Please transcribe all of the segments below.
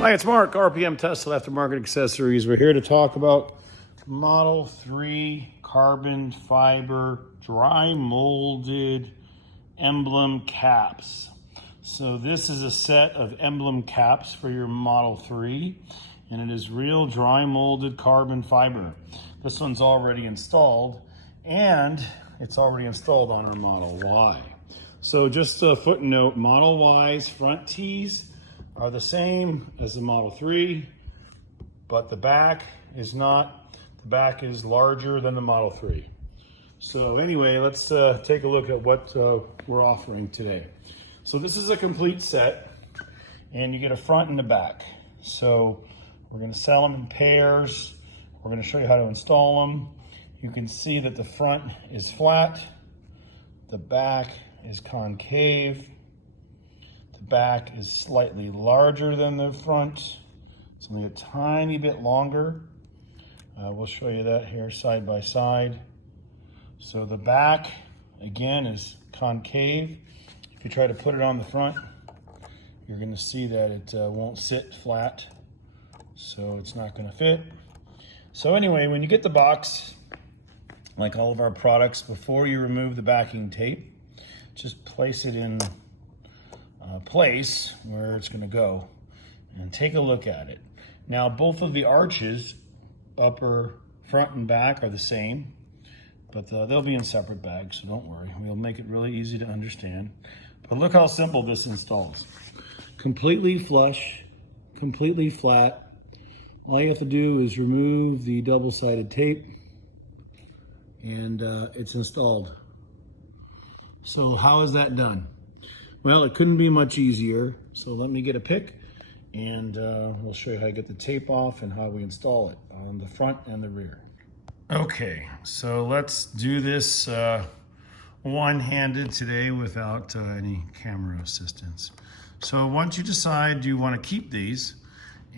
Hi, it's Mark, RPM Tesla Aftermarket Accessories. We're here to talk about Model 3 carbon fiber dry molded emblem caps. So this is a set of emblem caps for your Model 3, and it is real dry molded carbon fiber. This one's already installed, and it's already installed on our Model Y. So just a footnote, Model Y's front tees are the same as the Model 3, but the back is not. The back is larger than the Model 3. So anyway, let's take a look at what we're offering today. So this is a complete set, and you get a front and a back. So we're going to sell them in pairs. We're going to show you how to install them. You can see that the front is flat, the back is concave. The back is slightly larger than the front. It's only a tiny bit longer. We'll show you that here side by side. So the back, again, is concave. If you try to put it on the front, you're going to see that it won't sit flat. So it's not going to fit. So anyway, when you get the box, like all of our products, before you remove the backing tape, just place it in place where it's going to go and take a look at it. Now both of the arches, upper, front and back, are the same, but they'll be in separate bags, so don't worry. We'll make it really easy to understand. But look how simple this installs. Completely flush, completely flat. All you have to do is remove the double-sided tape and it's installed. So how is that done? Well, it couldn't be much easier. So let me get a pick and we'll show you how to get the tape off and how we install it on the front and the rear. Okay, so let's do this one-handed today without any camera assistance. So once you decide you want to keep these,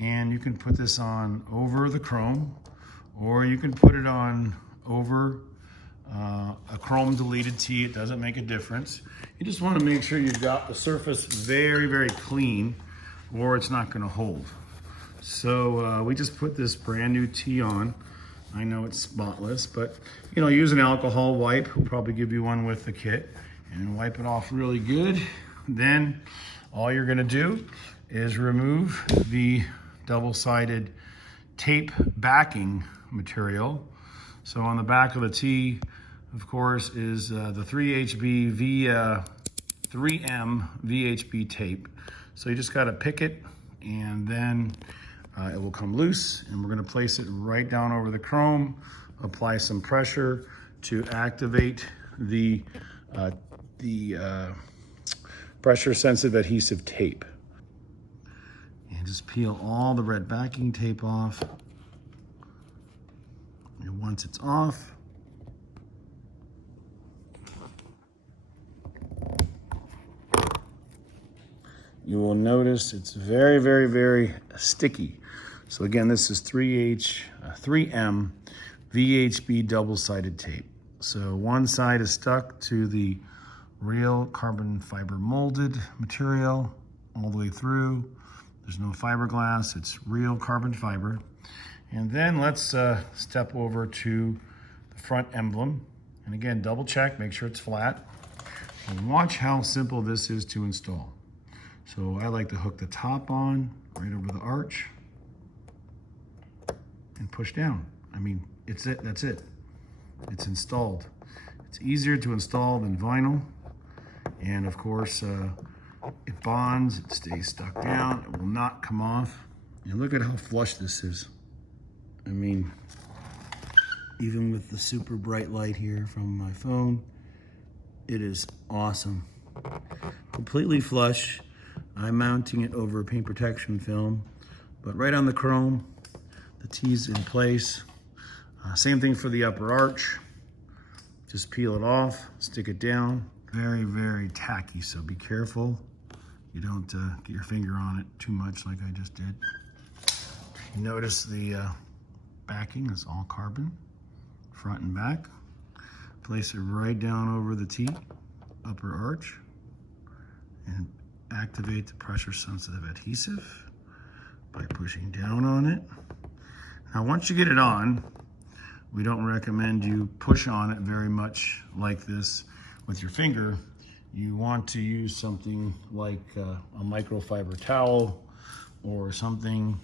and you can put this on over the chrome, or you can put it on over a chrome deleted tee. It doesn't make a difference. You just want to make sure you've got the surface very, very clean, or it's not going to hold. So we just put this brand new tee on. I know it's spotless, but you know, use an alcohol wipe. We'll probably give you one with the kit, and wipe it off really good. Then all you're going to do is remove the double-sided tape backing material. So on the back of the tee, of course, is the 3M VHB tape. So you just got to pick it, and then it will come loose, and we're going to place it right down over the chrome, apply some pressure to activate the pressure-sensitive adhesive tape. And just peel all the red backing tape off. And once it's off, you will notice it's very, very, very sticky. So again, this is 3M VHB double-sided tape. So one side is stuck to the real carbon fiber molded material all the way through. There's no fiberglass, it's real carbon fiber. And then let's step over to the front emblem. And again, double check, make sure it's flat. And watch how simple this is to install. So I like to hook the top on right over the arch and push down. I mean, that's it. It's installed. It's easier to install than vinyl. And of course, it bonds, it stays stuck down, it will not come off. And look at how flush this is. I mean, even with the super bright light here from my phone, it is awesome. Completely flush. I'm mounting it over paint protection film, but right on the chrome, the tee's in place. Same thing for the upper arch. Just peel it off, stick it down. Very, very tacky, so be careful. You don't get your finger on it too much like I just did. You notice the backing is all carbon, front and back. Place it right down over the tee, upper arch, and activate the pressure sensitive adhesive. by pushing down on it. Now, once you get it on, we don't recommend you push on it very much like this with your finger. You want to use something like a microfiber towel or something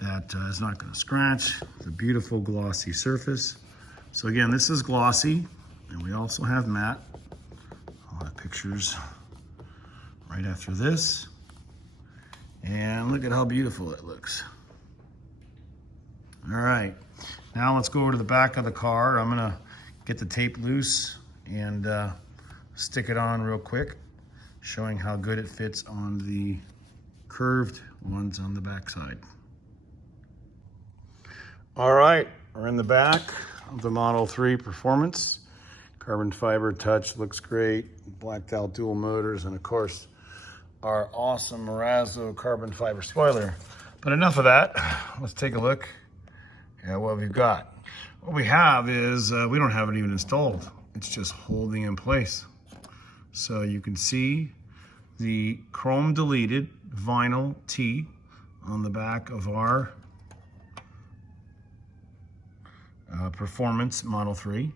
that is not going to scratch. It's a beautiful glossy surface. So again, this is glossy, and we also have matte. I'll have pictures right after this. And look at how beautiful it looks. All right, now let's go over to the back of the car. I'm gonna get the tape loose and stick it on real quick, showing how good it fits on the curved ones on the back side. All right, we're in the back of the Model 3 Performance. Carbon fiber touch looks great. Blacked out dual motors, and of course, our awesome Marazzo carbon fiber spoiler. But enough of that. Let's take a look at what we've got. What we have is, we don't have it even installed. It's just holding in place. So you can see the chrome deleted vinyl tee on the back of our Performance Model 3.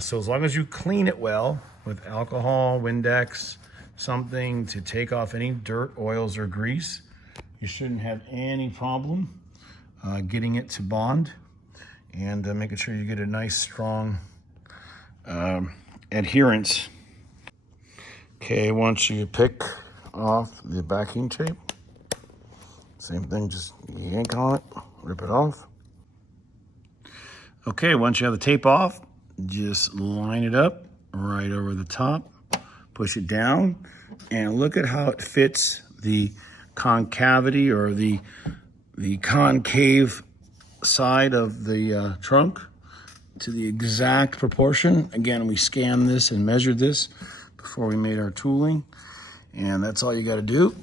So as long as you clean it well with alcohol, Windex, something to take off any dirt, oils, or grease, you shouldn't have any problem getting it to bond, and making sure you get a nice strong adherence. Okay, once you pick off the backing tape, same thing, just yank on it, rip it off. Okay, once you have the tape off, just line it up right over the top, push it down, and look at how it fits the concavity or the concave side of the trunk to the exact proportion. Again, we scanned this and measured this before we made our tooling, and that's all you got to do.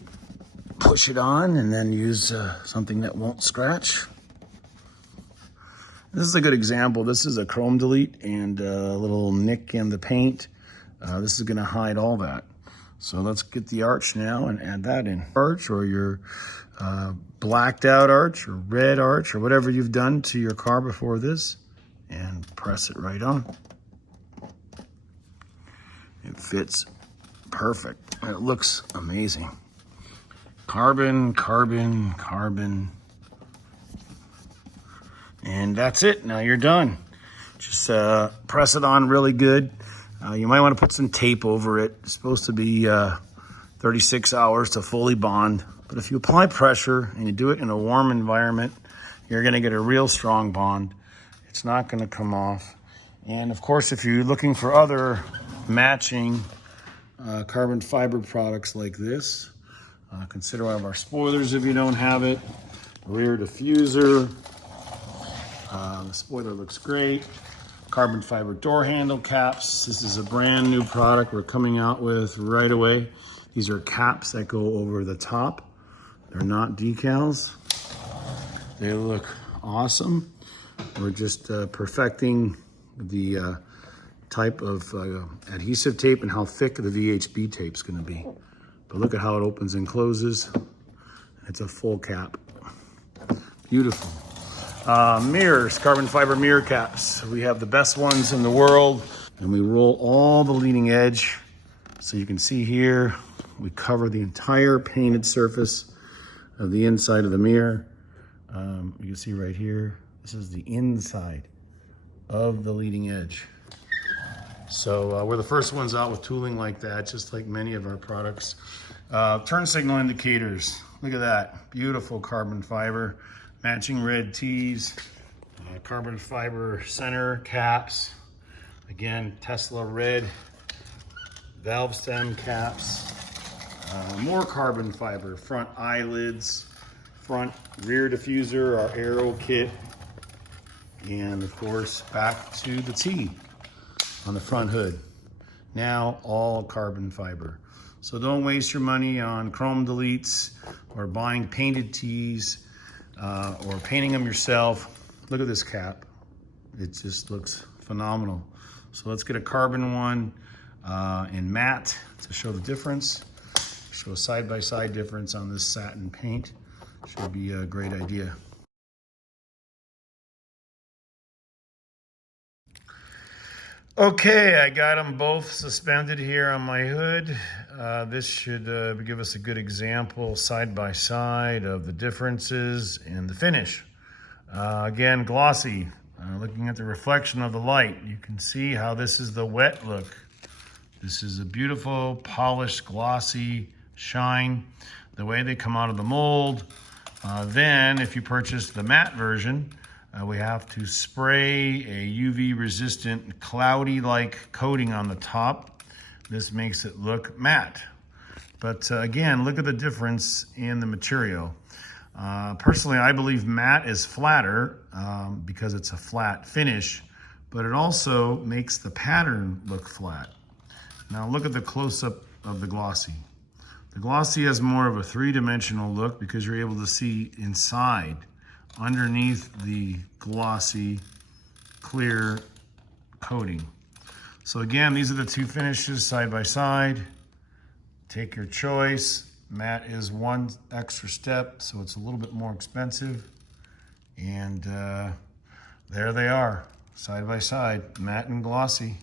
Push it on and then use something that won't scratch. This is a good example. This is a chrome delete and a little nick in the paint. This is going to hide all that. So let's get the arch now and add that in. Arch, or your blacked out arch or red arch or whatever you've done to your car before this, and press it right on. It fits perfect. It looks amazing. Carbon, carbon, carbon. And that's it. Now you're done. Just press it on really good. You might want to put some tape over it. It's supposed to be 36 hours to fully bond. But if you apply pressure and you do it in a warm environment, you're going to get a real strong bond. It's not going to come off. And of course, if you're looking for other matching carbon fiber products like this, consider one of our spoilers if you don't have it. Rear diffuser. The spoiler looks great. Carbon fiber door handle caps. This is a brand new product we're coming out with right away. These are caps that go over the top. They're not decals. They look awesome. We're just perfecting the type of adhesive tape and how thick the VHB tape is going to be. But look at how it opens and closes. It's a full cap. Beautiful. Mirrors, carbon fiber mirror caps. We have the best ones in the world, and we roll all the leading edge. So you can see here, we cover the entire painted surface of the inside of the mirror. You can see right here, this is the inside of the leading edge. So we're the first ones out with tooling like that, just like many of our products. Turn signal indicators. Look at that, beautiful carbon fiber. Matching red tees, carbon fiber center caps. Again, Tesla red valve stem caps. More carbon fiber, front eyelids, front rear diffuser, our aero kit. And of course, back to the T on the front hood. Now all carbon fiber. So don't waste your money on chrome deletes or buying painted tees. Or painting them yourself. Look at this cap. It just looks phenomenal. So let's get a carbon one in matte to show the difference. Show a side-by-side difference on this satin paint. Should be a great idea. Okay, I got them both suspended here on my hood. This should give us a good example side by side of the differences in the finish. Again, glossy. Looking at the reflection of the light, you can see how this is the wet look. This is a beautiful, polished, glossy shine. The way they come out of the mold. Then, if you purchase the matte version, we have to spray a UV resistant cloudy-like coating on the top. This makes it look matte. But again, look at the difference in the material. Personally, I believe matte is flatter because it's a flat finish, but it also makes the pattern look flat. Now look at the close-up of the glossy. The glossy has more of a three-dimensional look because you're able to see inside, underneath the glossy, clear coating. So again, these are the two finishes side by side. Take your choice. Matte is one extra step, so it's a little bit more expensive. And there they are, side by side, matte and glossy.